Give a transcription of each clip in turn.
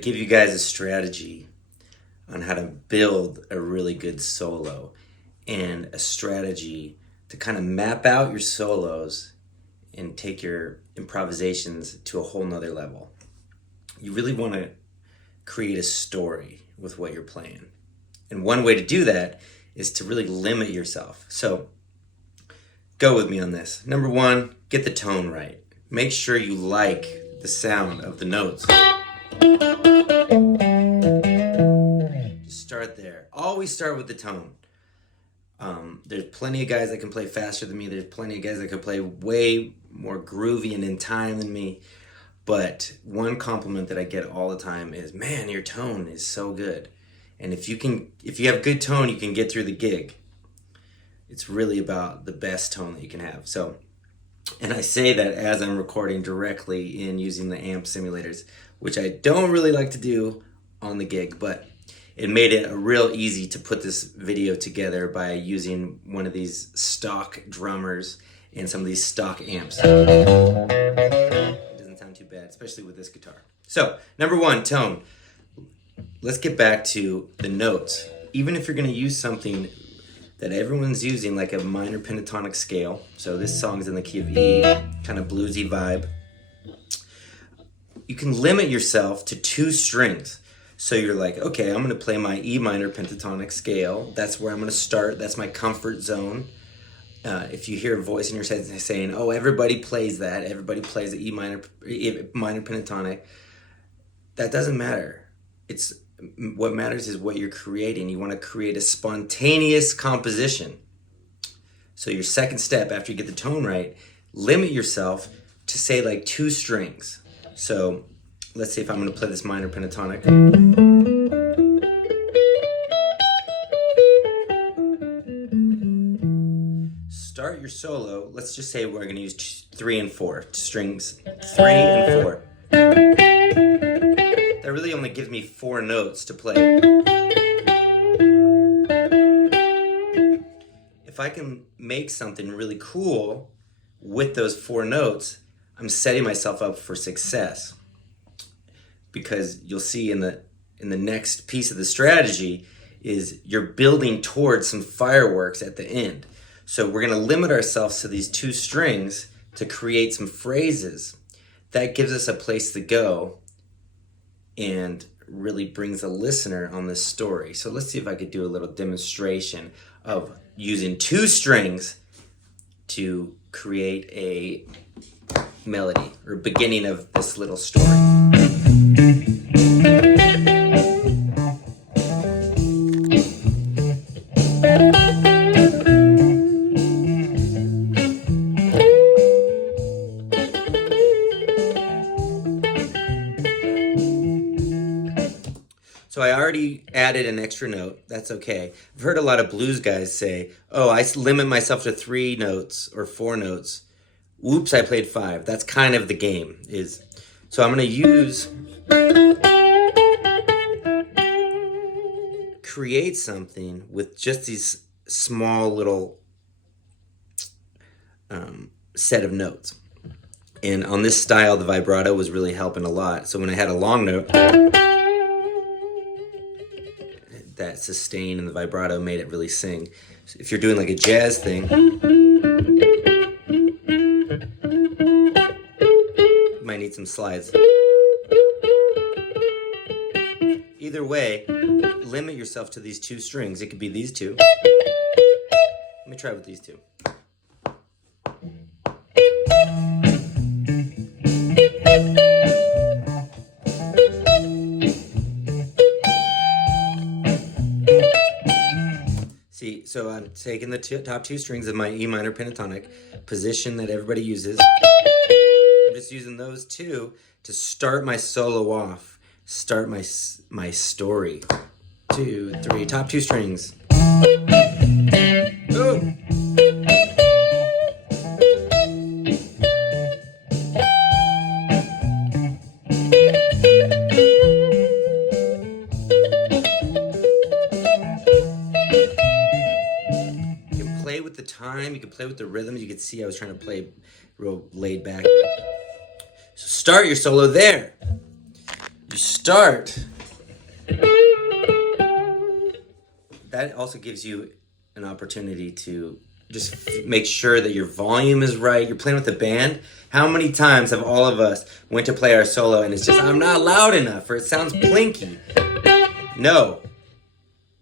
give you guys a strategy on how to build a really good solo and a strategy to kind of map out your solos and take your improvisations to a whole nother level. You really want to create a story with what you're playing. And one way to do that is to really limit yourself. So go with me on this. Number one, get the tone right. Make sure you like the sound of the notes. Just start there. Always start with the tone. There's plenty of guys that can play faster than me. There's plenty of guys that can play way more groovy and in time than me. But one compliment that I get all the time is, man, your tone is so good. And if you have good tone, you can get through the gig. It's really about the best tone that you can have. So, and I say that as I'm recording directly in using the amp simulators, which I don't really like to do on the gig, but it made it real easy to put this video together by using one of these stock drummers and some of these stock amps. It doesn't sound too bad, especially with this guitar. So, number one, tone. Let's get back to the notes. Even if you're going to use something that everyone's using, like a minor pentatonic scale, so this song's in the key of E, kind of bluesy vibe, you can limit yourself to 2 strings. So you're like, okay, I'm going to play my E minor pentatonic scale. That's where I'm going to start. That's my comfort zone. If you hear a voice in your head saying, oh, everybody plays that, everybody plays the E minor pentatonic, that doesn't matter. What matters is what you're creating. You want to create a spontaneous composition. So your second step, after you get the tone right, limit yourself to say like 2 strings. So let's see if I'm going to play this minor pentatonic. Start your solo. Let's just say we're going to use 3 and 4 strings. 3 and 4. That really only gives me 4 notes to play. If I can make something really cool with those 4 notes, I'm setting myself up for success. Because you'll see in the next piece of the strategy is you're building towards some fireworks at the end. So we're going to limit ourselves to these 2 strings to create some phrases. That gives us a place to go and really brings a listener on this story. So let's see if I could do a little demonstration of using 2 strings to create a melody or beginning of this little story. So I already added an extra note. That's okay. I've heard a lot of blues guys say, oh, I limit myself to 3 notes or 4 notes. Whoops, I played 5. That's kind of the game. So I'm going to create something with just these small little set of notes. And on this style, the vibrato was really helping a lot. So when I had a long note, that sustain and the vibrato made it really sing. So if you're doing like a jazz thing, you might need some slides. Either way, limit yourself to these 2 strings. It could be these 2. Let me try with these 2. See, so I'm taking the top 2 strings of my E minor pentatonic, position that everybody uses. I'm just using those 2 to start my solo off, start my story. 2, 3, top 2 strings. Ooh. Time. You can play with the rhythms. You can see I was trying to play real laid back. So start your solo there. you start. That also gives you an opportunity to just make sure that your volume is right. You're playing with the band. How many times have all of us went to play our solo and it's just, I'm not loud enough, or it sounds plinky? No.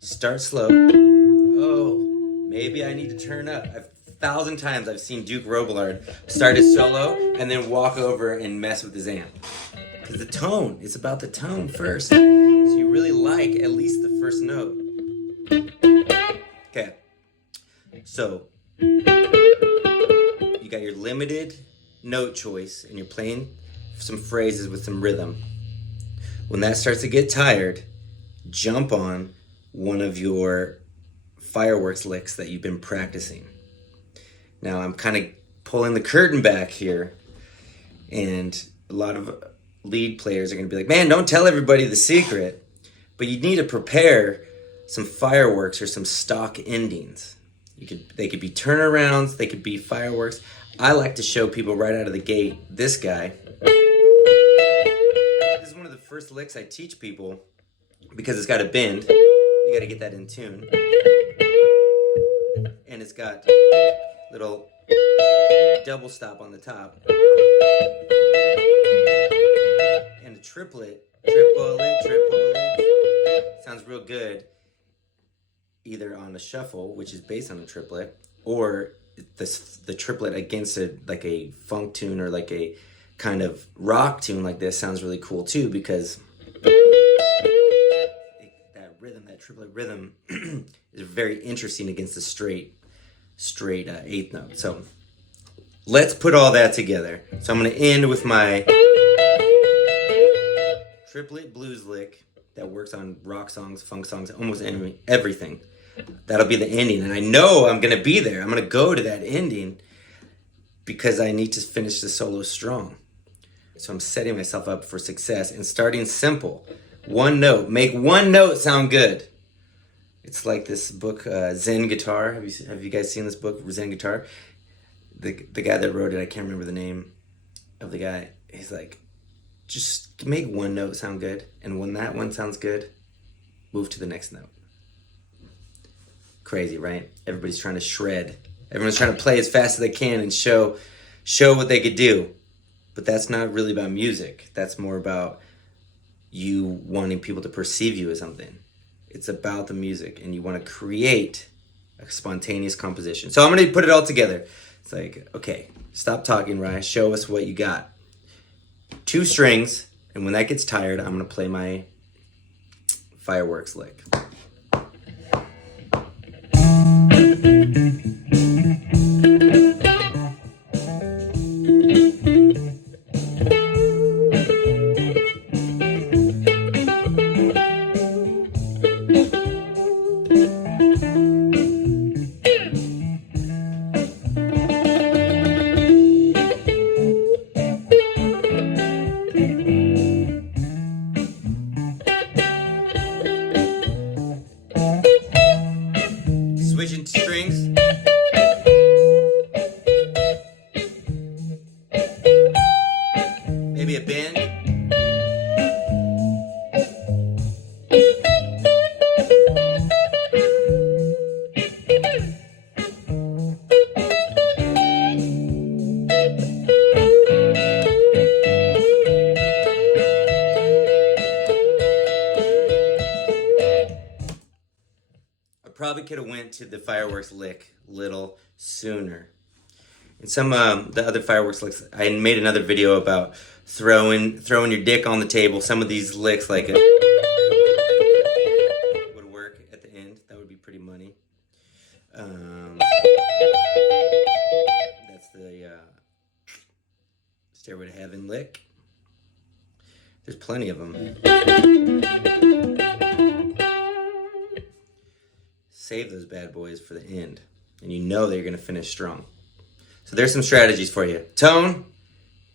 Start slow. Oh, maybe I need to turn up. 1,000 times I've seen Duke Robillard start his solo and then walk over and mess with his amp. Because the tone, it's about the tone first. So you really like at least the first note. Okay. So, you got your limited note choice and you're playing some phrases with some rhythm. When that starts to get tired, jump on one of your fireworks licks that you've been practicing. Now I'm kind of pulling the curtain back here, and a lot of lead players are going to be like, man, don't tell everybody the secret, but you need to prepare some fireworks or some stock endings. They could be turnarounds, they could be fireworks. I like to show people right out of the gate, this guy. This is one of the first licks I teach people because it's got a bend. You got to get that in tune. And it's got little double stop on the top. And a triplet. Sounds real good. Either on a shuffle, which is based on a triplet, or the triplet against like a funk tune or like a kind of rock tune like this sounds really cool too, because that rhythm, that triplet rhythm is very interesting against the straight eighth note. So let's put all that together. So I'm going to end with my triplet blues lick that works on rock songs, funk songs, almost everything. That'll be the ending. And I know I'm going to be there. I'm going to go to that ending because I need to finish the solo strong. So I'm setting myself up for success and starting simple. One note. Make one note sound good. It's like this book, Zen Guitar. Have you guys seen this book, Zen Guitar? The guy that wrote it, I can't remember the name of the guy. He's like, just make one note sound good. And when that one sounds good, move to the next note. Crazy, right? Everybody's trying to shred. Everyone's trying to play as fast as they can and show what they could do. But that's not really about music. That's more about you wanting people to perceive you as something. It's about the music, and you want to create a spontaneous composition. So I'm going to put it all together. It's like, okay, stop talking, Rye. Show us what you got. 2 strings, and when that gets tired, I'm going to play my fireworks lick. Switching strings. Maybe a bend. Probably could have went to the fireworks lick little sooner. And some the other fireworks licks, I made another video about throwing your dick on the table. Some of these licks like it would work at the end. That would be pretty money. That's the Stairway to Heaven lick. There's plenty of them. Save those bad boys for the end, and you know they're going to finish strong. So there's some strategies for you. Tone,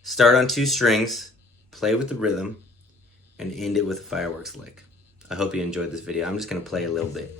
start on 2 strings, play with the rhythm, and end it with a fireworks lick. I hope you enjoyed this video. I'm just going to play a little bit.